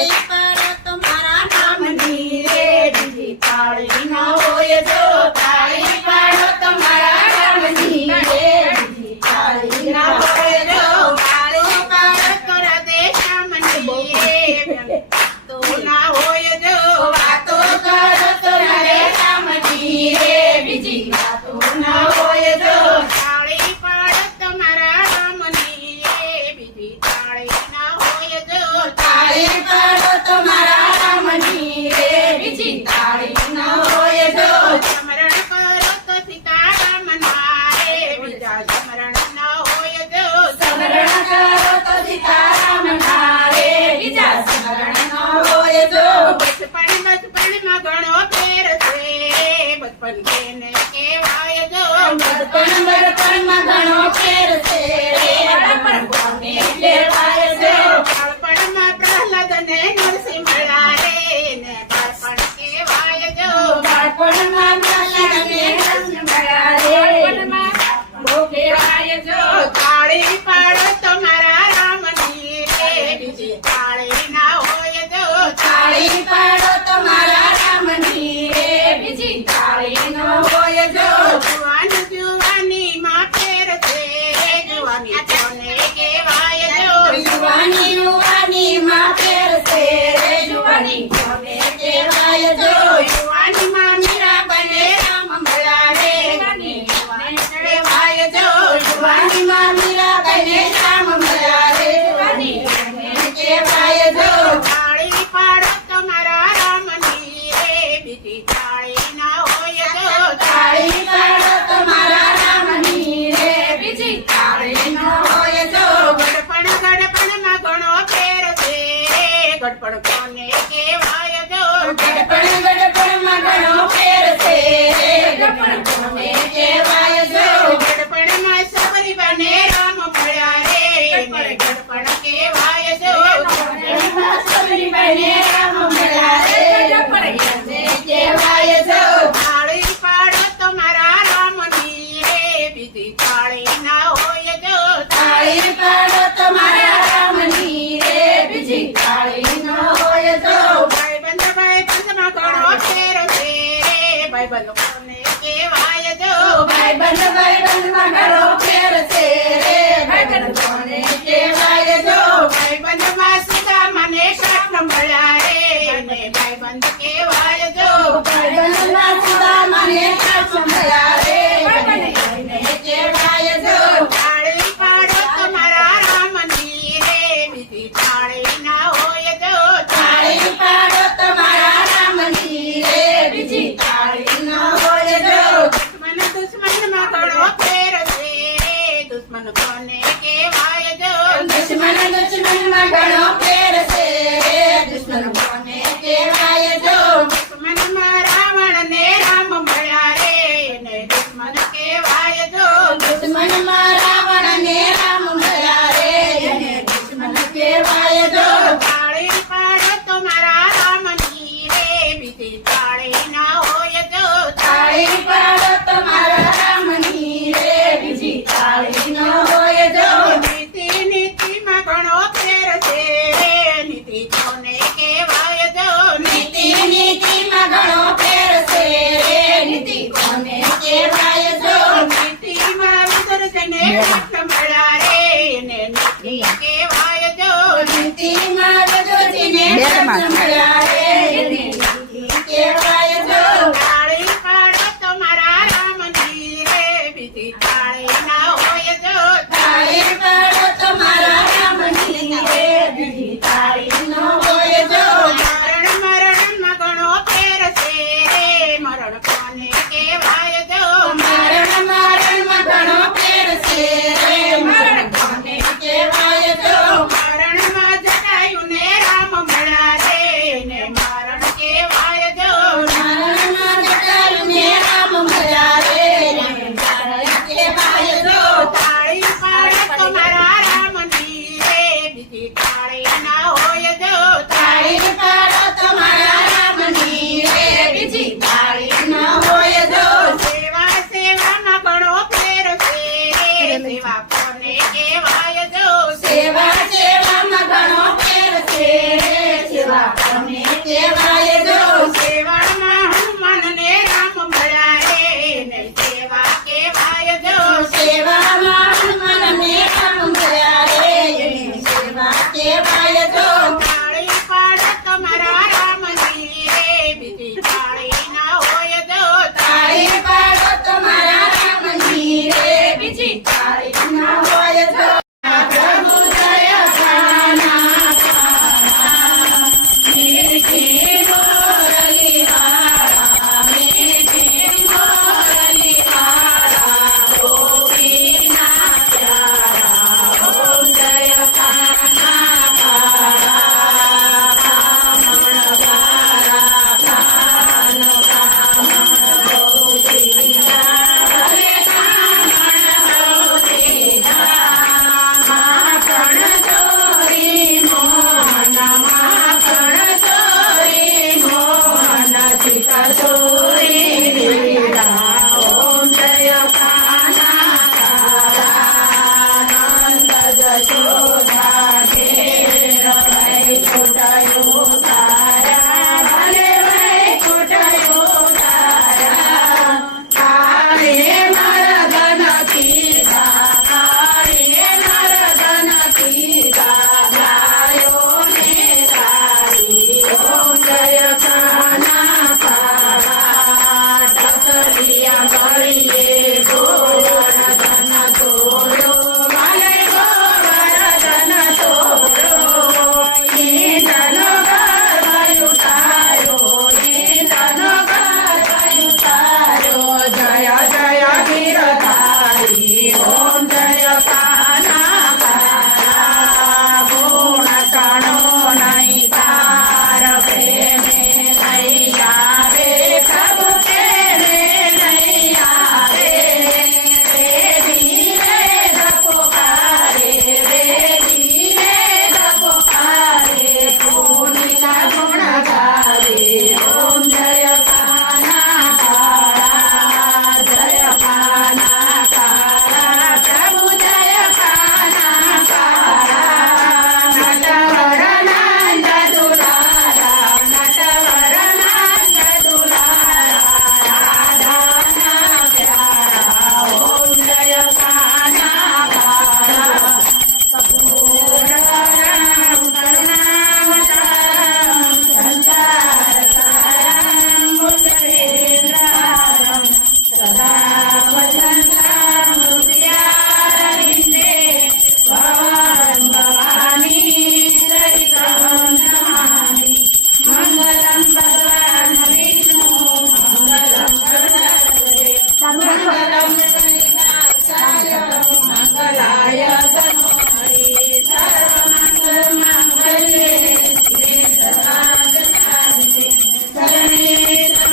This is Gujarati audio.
તાળી પાડો તમારા નામની રે બીજી તાળી ન હોય જો તાળી પાડો તમારા નામની રે બીજી તાળી ન હોય જો તાળી પાડો કરા દે શામની રે તો ના હોય જો વાતો કરો તો રે રામની રે બીજી વાતો ના હોય જો તાળી પાડો તમારા રામની રે બીજી તાળી ના હોય જો તાળી પાડો તમારા રામની રે બીજી તાળી ના હોય જો સ્મરણ કરો તો સીતારામના રે બીજા સ્મરણ ના હોય જો સ્મરણ કરો તો સીતારામના રે બીજા સ્મરણ ના હોય જો બચપણમાં ઘણો ફેર છે બચપન કેને કહેવાય જો બચપણમાં ઘણો ફેર છે બચપન કોને કહેવાય જો બાળપણમાં પ્રહલાદ ને નરસિંહ મળ્યા રે ને બાળપણ કહેવાય જો બાળપણમાં પ્રહલાદ ને નરસિંહ મળ્યા રે બહુ કહેવાય જો તાળી પાડો તમારા રામની રે બીજી તાળી ના હોય જો તાળી પાડો તમારા રામની રે બીજી તાળી ન હોય જો જુવાની માં ફેર છે જુવાની કોને કહેવાય જો જુવાની માં ફેર છે જુવાની કોને કહેવાય જો જુવાની માં મીરા બને રામ મળ્યા રે કહેવાય જો જુવાની માં મીરા બને રામ મળ્યા રે કહેવાય જો તાળી પાડો તમારા રામની રે બીજી તાળી ના હોય જો તાળી પાડો તમારા રામની રે બીજી તાળી ન હોય જો ગડપણમાં ઘણો ફેર છે ગડપણ કોને કહેવાય જો ગડપણમાં ઘણો ફેર છે ગડપણ કોને કહેવાય જો ગડપણમાં સબરી બને રામ મળ્યા રે ગડપણ કહેવાય જો સબરી બને રામ મળ્યા રે ગડપણ કહેવાય જો તાળી પાડો તમારા રામની રે બીજી તાળી ના હોય જો તાળી પાડો તમારા રામની રે બીજી તાળી ન હોય જો ભાઈબંધમાં ઘણો ફેર છે ભાઈબંધ કોને કહેવાય જો ભાઈબંધમાં ઘણો ફેર છે ભાઈબંધ કોને કહેવાય જો ભાઈબંધમાં સીધા મને કૃષ્ણ મળ્યા રે ને ભાઈબંધ કહેવાય જો ભાઈબંધમાં સીધા મને કૃષ્ણ મળ્યા રે કહેવાય જો તાળી પાડો તમારા રામની રે બીજી તાળી ના હોય જો તાળી પાડો તમારા રામની રે બીજી તાળી ન હોય જો દુશ્મનમાં ઘણો ફેર છે દુશ્મન કોને કહેવાય જો દુશ્મનમાં ઘણો ફેર છે દુશ્મન કોને કહેવાય જો દુશ્મનમાં રાવણ ને રામ મળ્યા રે ને દુશ્મન કહેવાય જો દુશ્મનમાં રાવણ ને રામ મળ્યા રે ને દુશ્મન કહેવાય જો તાળી પાડો તમારા રામની રે બીજી તાળી ના હોય જો તાળી પાડો તમારા રામની રે બીજી તાળી ન હોય જો નીતિમાં ઘણો ફેર છે નીતિ કોને કહેવાય જો નીતિમાં ઘણો ફેર છે નીતિ કોને કહેવાય જો નીતિમાં વિસર્જને કૃષ્ણ મળ્યા રે ને નીતિ કહેવાય જો નીતિમાં વિસર્જને કૃષ્ણ મળ્યા રે ને નીતિ કહેવાય જો તાળી પાડો તમારા રામની રે બીજી તાળી ના હોય જો તાળી પાડો તમારા રામની રે બીજી તાળી ન હોય જો મરણમાં ઘણો ફેર છે મરણ કોને કહેવાય જો મરણમાં ઘણો ફેર છે સેવા તમે કહેવાય જો સેવામાં હનુમાનને રામ મળ્યા રે ને સેવા કહેવાય જો સેવામાં હનુમાનને રામ મળ્યા રે એની સેવા કહેવાય જો તાળી પાડો તમારા રામજી રે બીજી તાળી ના હોય જો તાળી પાડો તમારા રામજી રે બીજી તાળી ના હોય જો પ્રભુ જય ગાના ગાના મીઠી મોરલી વાળા મીઠી મોરલી વાળા ગોપીના પ્યારા ઓમ જય ગાના ગાના કામણ વાળા કાન કામણ ગોપીના ભલે કામણ ગોપીના માખણ ચોરી મોહન માખણ ચોરી મોહન સીતા ચોરી લીલા ઓમ જય કાના કાળા નંદ જશોદા ઘેર વૈકુંઠયો તારા ભલે વૈકુંઠયો તારા કાળે નરદન કીધા કાળે નરદન કીધા ગાયો ને તારી ઓમ જય કાના કાળા ટકરિયા ગળીએ ગોવર્ધન તોરો વાલે ગોવર્ધન તોરો ઈંધનો ગર્ભ ઉતાર્યો ઈંધનો ગર્ભ ઉતાર્યો જય જય ગિરધારી ઓમ જય કાના કાળા ગુણ કણો નહીં તાર પ્રેમે નહીં આવે પ્રભુ પ્રેમે નહીં આવે વેદી વેદ પોકારે વેદી વેદ પોકારે પુનિતા ગુણ ગાવે ઓમ જય કાના કાળા જય કાના કાળા પ્રભુ જય કાના કાળા નટવર નંદ દુલારા નટવર નંદ દુલારા રાધાના પ્યારા ઓમ જય કાના કાળા કપૂર રામ કરુણાવતારમ સંસારસારમ મુદ્રેન્દ્રારમ સદા વસંતમ હૃદયારવિંદે ભવન ભવાની સહિતમ નમામિ મંગલમ ભગવાન વિષ્ણુ મંગલમ ગરુડધ્વજ મંગલમ મંગલાય તનોહરી સર્વમંગલ મંગલ્યે શિવે સર્વાર્થ સાધિકે શરણે